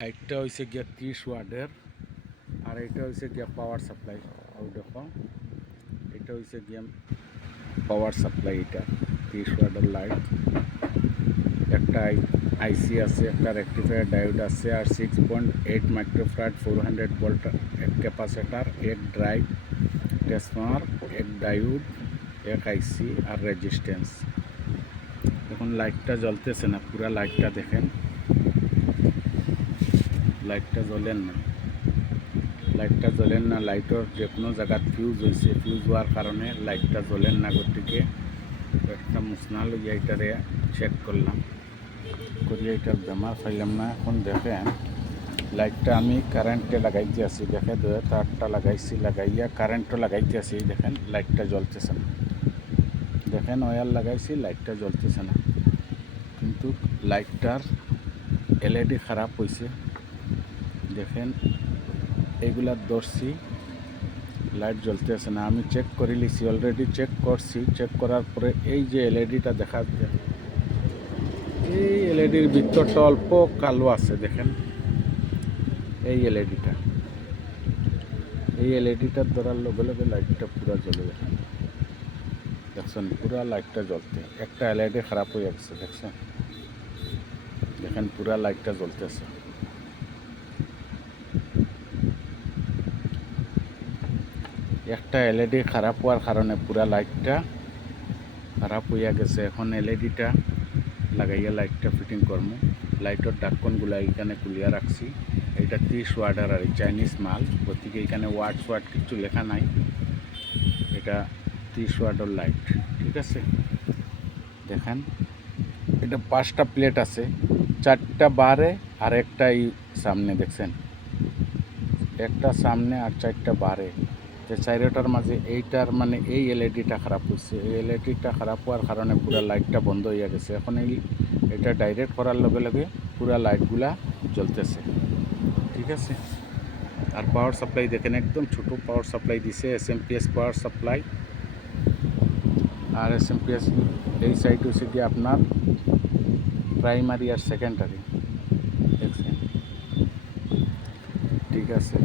একটা হয়েছে গিয়া ত্রিশ ওয়ার্ডের আর এটা হয়েছে গিয়া পাওয়ার সাপ্লাই দেখো, এটা হয়েছে গিয়া পাওয়ার সাপ্লাই এটা, ত্রিশ ওয়ার্ডের লাইট একটা আইসি আছে, একটা রেক্টিফায়ার ডায়োড আছে, আর six point eight microfarad four hundred volt এক ক্যাপাসিটার এক ড্রাইভ ট্রান্সফর্মার এক ডায়োড এক আইসি আর রেজিস্ট্যান্স এখন লাইটটা জ্বলতেছে না, পুরা লাইটটা দেখেন। লাইটটা জ্বলেন না। লাইটটা জ্বলেন না লাইটর যে কোনো জায়গাত ফিউজ হয়েছে ফিউজ হওয়ার কারণে লাইটটা জ্বলেন না গতিকে একটা মুসনা লইয়া এটারে চেক করলাম করিয়া এটার বেমার পাইলাম না, এখন দেখেন। লাইটটা আমি কারেন্টে লাগাইতে আছি, দেখে দয়ে তারটা লাগাইছি, লাগাইয়া কারেন্টও লাগাইতে আছি দেখেন, লাইটটা জ্বলতেছে না। দেখেন ওয়ার লাগাইছি, লাইটটা জ্বলতেছে না। কিন্তু লাইটটার এলইডি খারাপ হয়েছে দেখেন এগুলার ধরছি, লাইট জ্বলতেছে না। আমি চেক করে লিছি অলরেডি চেক করছি। চেক করার পরে এই যে এলইডিটা দেখা যায়, এই এলইডির ভিতরটা অল্প কালো আছে, দেখেন। এই এলইডিটা এই এলইডিটার ধরার লগে লগে লাইটটা পুরা জ্বলে দেখেন। দেখছেন, পুরা লাইটটা জ্বলতে, একটা এলইডি খারাপ হয়ে গেছে, দেখছেন? দেখেন, পুরা লাইটটা জ্বলতেছে। একটা এলইডি খারাপ হওয়ার কারণে পুরা লাইটটা খারাপ হইয়া গেছে। এখন এলইডিটা লাগাইয়া লাইটটা ফিটিং করব লাইটের ডাক্কনগুলা এখানে খুলিয়া রাখছি। এটা ত্রিশ ওয়ার্ডার আর চাইনিজ মাল। গতিকে এখানে ওয়ার্ড ওয়ার্ড কিছু লেখা নাই। এটা ত্রিশ ওয়ার্ডের লাইট ঠিক আছে? দেখেন, এটা পাঁচটা প্লেট আছে। চারটা বারে আর একটা এই সামনে, দেখছেন? একটা সামনে আর চারটা বারে। যে চাইরটার মাঝে এইটার মানে এই এলইডিটা খারাপ হয়েছে এই এলইডিটা খারাপ হওয়ার কারণে পুরো লাইটটা বন্ধ হয়ে গেছে। এখন এই, এটা ডাইরেক্ট করার লগে লগে পুরো লাইটগুলা জ্বলতেছে। ঠিক আছে? আর পাওয়ার সাপ্লাই দেখেন, একদম ছোট পাওয়ার সাপ্লাই দিছে S M S power supply আর এস এম এস এই সাইড হচ্ছে কি আপনার প্রাইমারি আর সেকেন্ডারি দেখছেন? ঠিক আছে?